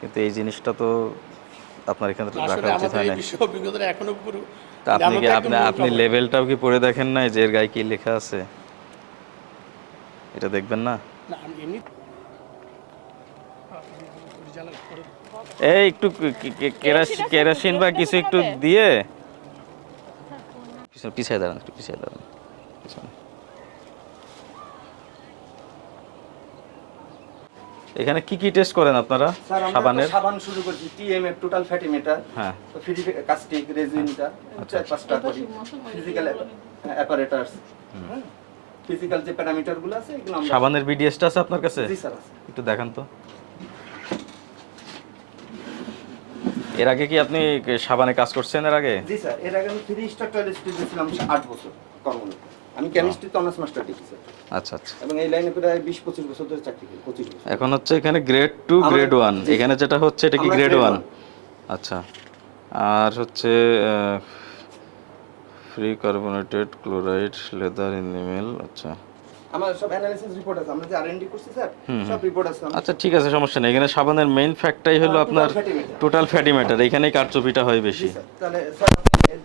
কিন্তু এই জিনিসটা তো আপনার এখানে রাখা উচিত হয় না এখনও তা আপনি কি আপনি আপনি লেভেলটাও কি পড়ে দেখেন নাই যে এর গায়ে কি লেখা আছে? এটা দেখবেন না? না এই একটু কেরাসিন কেরাসিন বা কিছু একটু দিয়ে। পিছনে পিছিয়ে দাঁড়ান একটু পিছিয়ে দাঁড়ান। পিছনে। এখানে কি কি টেস্ট করেন আপনারা? সাবানের? সাবান শুরু করছি টিএমএফ টোটাল ফ্যাটি মেটার হ্যাঁ। ফ্রি কাস্টিক রেজিনটা চার পাঁচটা করি। ফিজিক্যাল অ্যাপারেটার্স ফিজিক্যাল যে প্যারামিটারগুলো আছে এগুলো আমরা সাবানের বিডিএসটা আছে আপনার কাছে? জি স্যার আছে। একটু দেখান তো। এর আগে কি আপনি সাবানে কাজ করছেন এর আগে? জি স্যার এর আগে আমি থ্রি স্টার টয়লেট স্টুডিও ছিলাম আট বছর কর্মরত। আমি কেমিস্ট্রিতে অনার্স মাস্টার ডিগ্রি স্যার আচ্ছা আচ্ছা। এবং এই লাইনে প্রায় বিশ পঁচিশ বছর ধরে চাকরি করি পঁচিশ বছর। এখন হচ্ছে এখানে গ্রেড টু গ্রেড ওয়ান এখানে যেটা হচ্ছে এটা কি গ্রেড ওয়ান আচ্ছা। আর হচ্ছে ফ্রি কার্বনেটেড ক্লোরাইড লেদার ইনিমেল আচ্ছা। আমার সব অ্যানালিসিস রিপোর্ট আছে। আমরা যে আরএনডি করছি স্যার সব রিপোর্ট আছে। আচ্ছা ঠিক আছে সমস্যা নেই। এখানে সাবানের মেইন ফ্যাক্টটাই হলো হ্যাঁ, আপনার। টোটাল ফ্যাটি ম্যাটার এখানেই কারচুপিটা হয় বেশি। তাহলে স্যার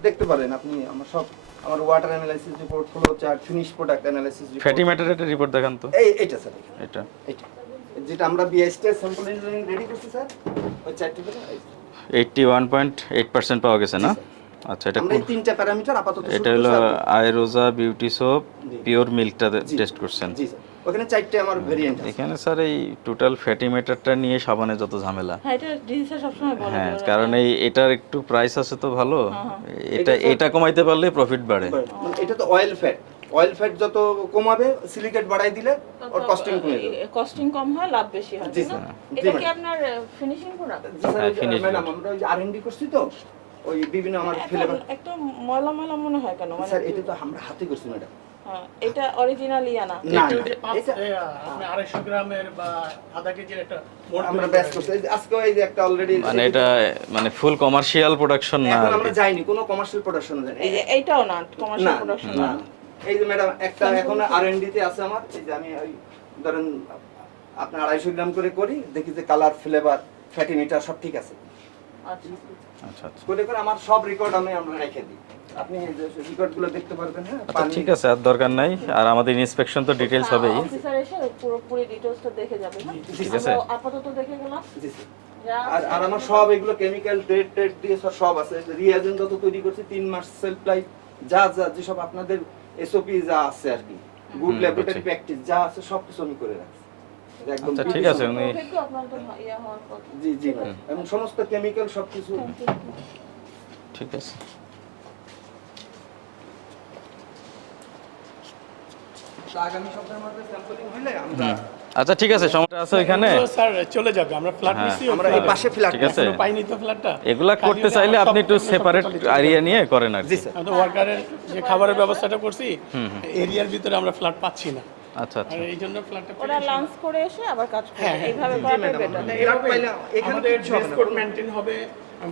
দেখতে পারেন আপনি আমার সব আমার ওয়াটার অ্যানালাইসিস রিপোর্ট ফ্লো চার finish product analysis report fatty ম্যাটারের একটা রিপোর্ট দেখান তো। এই এটা স্যার এটা এটা যেটা আমরা বিএসটি স্যাম্পল ইঞ্জিনিয়ারিং রেডি করছি স্যার ওই চারটি করে এই। Eighty one point eight percent পাওয়া গেছে না? আচ্ছা এটা আমরা তিনটা প্যারামিটার আপাতত এটা হলো আয়রোজা বিউটি সোপ পিওর মিল্কটা টেস্ট করছেন। জি স্যার। ওখানে চারটে আমার ভেরিয়েন্ট আছে। এখানে স্যার এই টোটাল ফ্যাটি ম্যাটারটা নিয়ে সাবানে যত ঝামেলা। হ্যাঁ এটা সবসময় বলে হ্যাঁ কারণ এই এটার একটু প্রাইস আছে তো ভালো। এটা এটা এটা কমাইতে পারলে প্রফিট বাড়ে। মানে এটা তো অয়েল ফ্যাট অয়েল ফ্যাট যত কমাবে সিলিকেট বাড়াই দিলে ওর কস্টিং কমে যাবে। কস্টিং কম হয় লাভ বেশি হয় জি স্যার। এটা কি আপনার ফিনিশিং প্রোডাক্ট জি স্যার হ্যাঁ, ম্যাডাম আমরা ওই যে আরএনডি করছি তো? ওই বিভিন্ন আমার ফ্লেভার একটা ময়লা ময়লা মনে হয় কেন? মানে স্যার এটা তো আমরা হাতে করছি ম্যাডাম। হ্যাঁ, এটা অরিজিনাল না আপনি আড়াইশো গ্রামের বা আধা কেজির একটা মোট আমরা তৈরি করছি। এই এই যে একটা অলরেডি মানে এটা মানে ফুল কমার্শিয়াল প্রোডাকশন না এখন আমরা যাইনি কোনো কমার্শিয়াল প্রোডাকশন যাইনি এই যে এইটাও না কমার্শিয়াল প্রোডাকশন। এই যে ম্যাডাম একটা এখন আরএনডি তে আছে আমার। এই যে আমি ওই ধরেন আপনার আড়াইশো গ্রাম করে করি দেখি যে কালার ফ্লেভার ফ্যাটি মিটার সব ঠিক আছে। আচ্ছা আচ্ছা। আচ্ছা করে করে আমার সব রেকর্ড আমি আমরা রেখে দিই। আপনি রেকর্ডগুলো দেখতে পারবেন হ্যাঁ? আচ্ছা পানি- ঠিক আছে আর দরকার নাই। আর আমাদের ইন্সপেকশন তো ডিটেলস হবেই। অফিসার এসে পুরোপুরি ডিটেইলসটা দেখে যাবে হ্যাঁ? ঠিক আছে। আপাতত দেখে গেলাম। জি, স্যার। আর আর আমার সব এগুলো কেমিক্যাল ডেট টেট দিয়ে সব সব আছে। রিয়াজেন্ট যত তৈরি করছি তিন মাস সেলফ লাইফ যা যা যেসব আপনাদের এসওপি যা আছে আর কি। গুড ল্যাবরেটরি প্র্যাকটিস যা আছে সব কিছু আমি করে রাখছি। আচ্ছা, ঠিক আছে, উনি- অভিজ্ঞ আপনার তো ইয়া হওয়ার কথা। জি জি এবং সমস্ত কেমিক্যাল সব কিছু ঠিক আছে। আগামী সপ্তাহের মধ্যে স্যাম্পলিং হইলে আমরা আচ্ছা ঠিক আছে সমস্যা আছে ওইখানে? তো স্যার চলে যাবে। আমরা ফ্ল্যাট হ্যাঁ, নিছি আমরা এই পাশে ফ্ল্যাট ঠিক আছে। এখনও পাইনি তো ফ্ল্যাটটা এগুলা করতে চাইলে আপনি একটু সেপারেট এরিয়া নিয়ে করেন আর জি স্যার। ওয়ার্কারের যে খাবারের ব্যবস্থাটা করছি এরিয়ার ভিতরে আমরা ফ্ল্যাট পাচ্ছি না। আচ্ছা আচ্ছা। এই জন্য ফ্ল্যাটটা ওরা লঞ্চ করে এসে আবার কাজ করে। হ্যাঁ, হ্যাঁ, এইভাবে করাটাই বেটার এখানে ড্রেস কোড মেনটেন হবে।